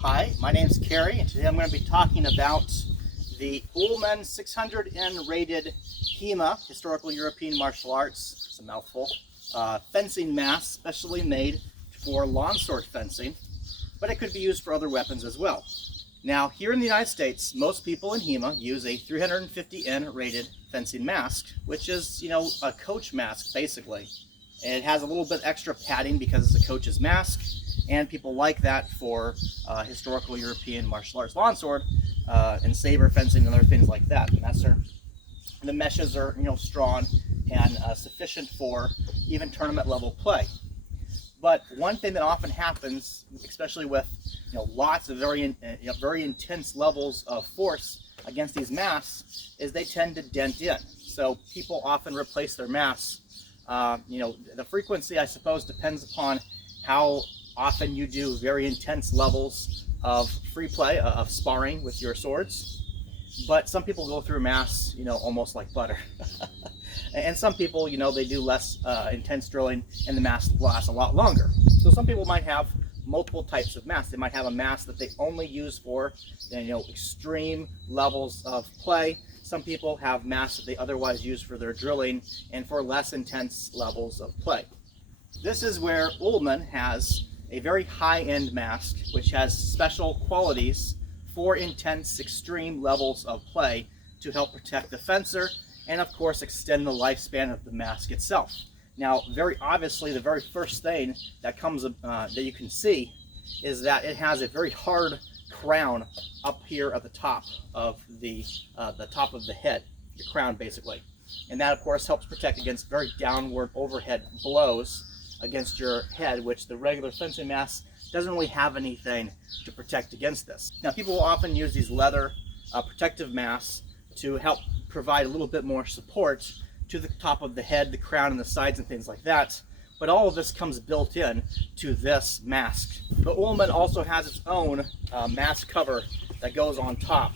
Hi, my name is Carrie, and today I'm going to be talking about the Ulmann 600N rated HEMA, Historical European Martial Arts, it's a mouthful, fencing mask specially made for lawn sword fencing, but it could be used for other weapons as well. Now, here in the United States, most people in HEMA use a 350N rated fencing mask, which is, a coach mask basically. And it has a little bit extra padding because it's a coach's mask, and people like that for historical European martial arts lawn sword and saber fencing and other things like that. And the meshes are strong and sufficient for even tournament level play. But one thing that often happens, especially with lots of very intense levels of force against these masks, is they tend to dent in. So people often replace their masks. The frequency, I suppose, depends upon how often you do very intense levels of free play, of sparring with your swords. But some people go through masks, almost like butter. And some people, they do less intense drilling and the mask lasts a lot longer. So some people might have multiple types of masks. They might have a mask that they only use for, extreme levels of play. Some people have masks that they otherwise use for their drilling and for less intense levels of play. This is where Ulmann has a very high-end mask, which has special qualities for intense, extreme levels of play to help protect the fencer and, of course, extend the lifespan of the mask itself. Now, very obviously, the very first thing that comes that you can see is that it has a very hard crown up here at the top of the top of the head, the crown basically, and that of course helps protect against very downward overhead blows against your head, which the regular fencing mask doesn't really have anything to protect against this. Now, people will often use these leather protective masks to help provide a little bit more support to the top of the head, the crown, and the sides and things like that. But all of this comes built in to this mask. The Ulmann also has its own mask cover that goes on top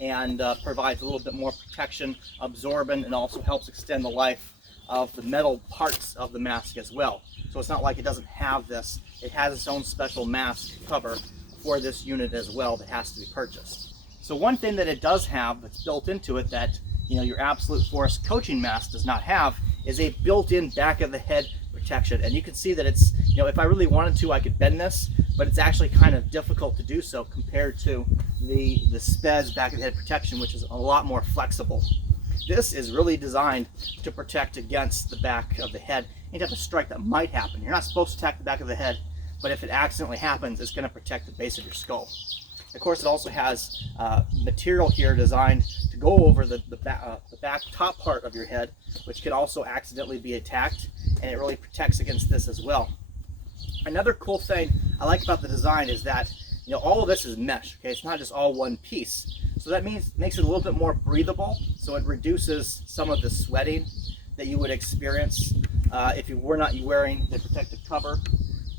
and provides a little bit more protection, absorbent, and also helps extend the life of the metal parts of the mask as well. So it's not like it doesn't have this. It has its own special mask cover for this unit as well that has to be purchased. So one thing that it does have that's built into it that your Absolute Force coaching mask does not have is a built-in back of the head protection. And you can see that it's, if I really wanted to, I could bend this, but it's actually kind of difficult to do so compared to the Spez back of the head protection, which is a lot more flexible. This is really designed to protect against the back of the head. Any type of strike that might happen. You're not supposed to attack the back of the head, but if it accidentally happens, it's going to protect the base of your skull. Of course, it also has material here designed to go over the back top part of your head, which can also accidentally be attacked, and it really protects against this as well. Another cool thing I like about the design is that all of this is mesh. Okay, it's not just all one piece, so that makes it a little bit more breathable. So it reduces some of the sweating that you would experience if you were not wearing the protective cover.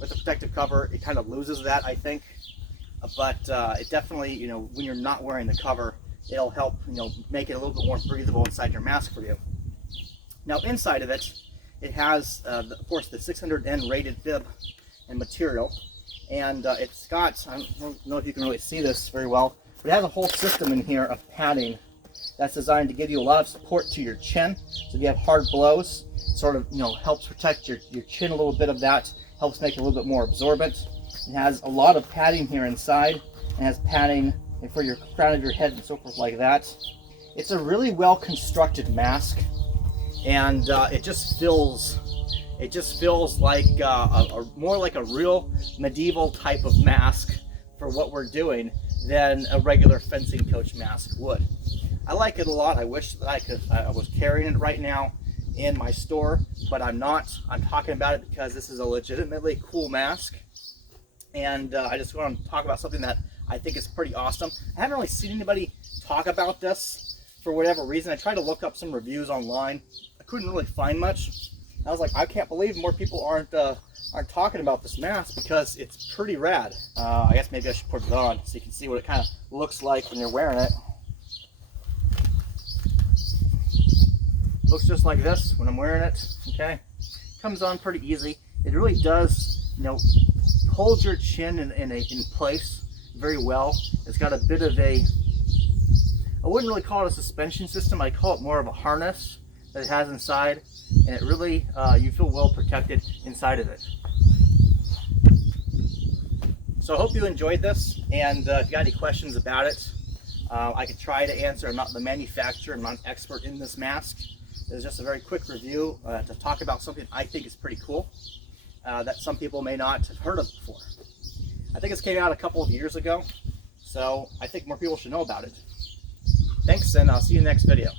With the protective cover, it kind of loses that, I think. But it definitely, when you're not wearing the cover, it'll help, make it a little bit more breathable inside your mask for you. Now, inside of it, it has, of course, the 600N rated bib and material, and it's got, I don't know if you can really see this very well, but it has a whole system in here of padding that's designed to give you a lot of support to your chin. So if you have hard blows, it sort of, helps protect your chin a little bit of that, helps make it a little bit more absorbent. It has a lot of padding here inside, and has padding for your crown of your head and so forth like that. It's a really well constructed mask, and it just feels like more like a real medieval type of mask for what we're doing than a regular fencing coach mask would. I like it a lot. I wish that I was carrying it right now in my store, but I'm not. I'm talking about it because this is a legitimately cool mask. And I just want to talk about something that I think is pretty awesome. I haven't really seen anybody talk about this for whatever reason. I tried to look up some reviews online. I couldn't really find much. I was like, I can't believe more people aren't talking about this mask because it's pretty rad. I guess maybe I should put it on so you can see what it kind of looks like when you're wearing it. Looks just like this when I'm wearing it. Okay, comes on pretty easy. It really does, hold your chin in place very well. It's got a bit of I wouldn't really call it a suspension system, I call it more of a harness that it has inside, and it really, you feel well protected inside of it. So I hope you enjoyed this, and if you got any questions about it, I could try to answer. I'm not the manufacturer, I'm not an expert in this mask. It's just a very quick review to talk about something I think is pretty cool that some people may not have heard of before. I think this came out a couple of years ago, so I think more people should know about it. Thanks, and I'll see you in the next video.